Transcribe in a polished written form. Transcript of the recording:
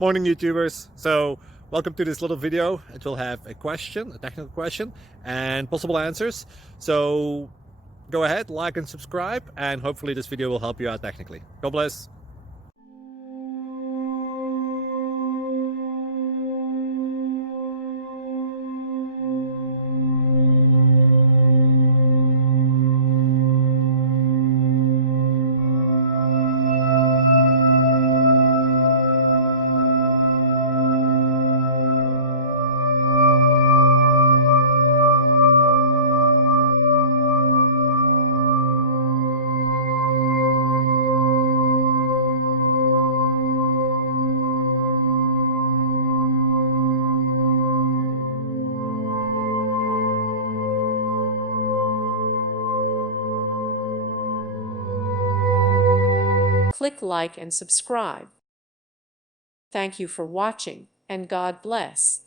Morning YouTubers. So welcome to this little video. It will have a question, a technical question, and possible answers. So go ahead, like and subscribe, and hopefully this video will help you out technically. God bless. Click like and subscribe. Thank you for watching, and God bless.